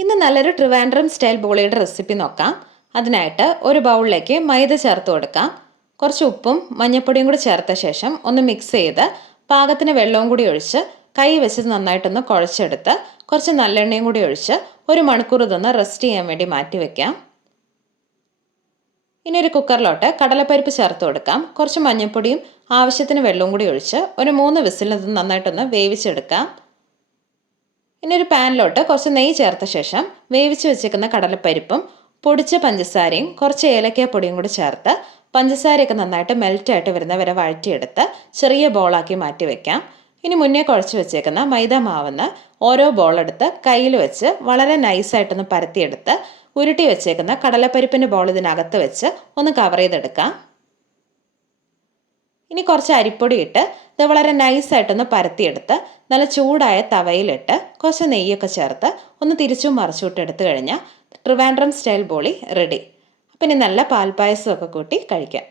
ഇന്ന് നല്ലൊരു Trivandrum style ബോളിയുടെ recipe നോക്കാം. അതിനായിട്ട് ഒരു ബൗളിലേക്ക് മൈദ ചേർത്ത് കൊടുക്കാം. കുറച്ച് ഉപ്പും മഞ്ഞൾപ്പൊടിയും കൂടി ചേർത്ത ശേഷം ഒന്ന് മിക്സ് ചെയ്ത് പാകത്തിന് വെള്ളവും കൂടി ഒഴിച്ച് കൈ വെച്ച് നന്നായിട്ടൊന്ന് കുഴച്ചെടുത്ത് കുറച്ച് നല്ലെണ്ണയും കൂടി ഒഴിച്ച് 1 മണിക്കൂർ ഇതൊന്ന് റെസ്റ്റ് ചെയ്യാൻ വേണ്ടി മാറ്റി വെക്കാം. ഇനി ഒരു കുക്കറിലോട്ട് കടലപ്പരിപ്പ് ചേർത്ത് കൊടുക്കാം. കുറച്ച് മഞ്ഞൾപ്പൊടിയും ആവശ്യത്തിന് വെള്ളവും കൂടി ഒഴിച്ച് ഒരു 3 വിസിലിന് ഇത് നന്നായിട്ടൊന്ന് വേവിച്ചെടുക്കാം. ഇനി ഒരു പാനിലോട്ട് കുറച്ച് നെയ്യ് ചേർത്ത ശേഷം വേവിച്ച് വെച്ചേക്കുന്ന കടലപ്പരിപ്പും പൊടിച്ച പഞ്ചസാരയും കുറച്ച് ഏലക്കാപ്പൊടിയും കൂടി ചേർത്ത് പഞ്ചസാരയൊക്കെ നന്നായിട്ട് മെൽറ്റായിട്ട് വരുന്ന വരെ വഴറ്റിയെടുത്ത് ചെറിയ ബോളാക്കി മാറ്റി വെക്കാം. ഇനി മുന്നേ കുഴച്ച് വെച്ചേക്കുന്ന മൈദ മാവെന്ന് ഓരോ ബോളെടുത്ത് കയ്യിൽ വെച്ച് വളരെ നൈസായിട്ടൊന്ന് പരത്തിയെടുത്ത് ഉരുട്ടി വെച്ചേക്കുന്ന കടലപ്പരിപ്പിൻ്റെ ബോൾ ഇതിനകത്ത് വെച്ച് ഒന്ന് കവർ ചെയ്തെടുക്കാം. ഇനി കുറച്ച് അരിപ്പൊടി ഇട്ട് ഇത് വളരെ നൈസായിട്ടൊന്ന് പരത്തിയെടുത്ത് നല്ല ചൂടായ തവയിലിട്ട് കുറച്ച് നെയ്യൊക്കെ ചേർത്ത് ഒന്ന് തിരിച്ചും മറിച്ചുവിട്ട് എടുത്തു കഴിഞ്ഞാൽ ട്രിവാൻഡ്രം സ്റ്റൈൽ ബോളി റെഡി. അപ്പം ഇനി നല്ല പാൽപ്പായസമൊക്കെ കൂട്ടി കഴിക്കാം.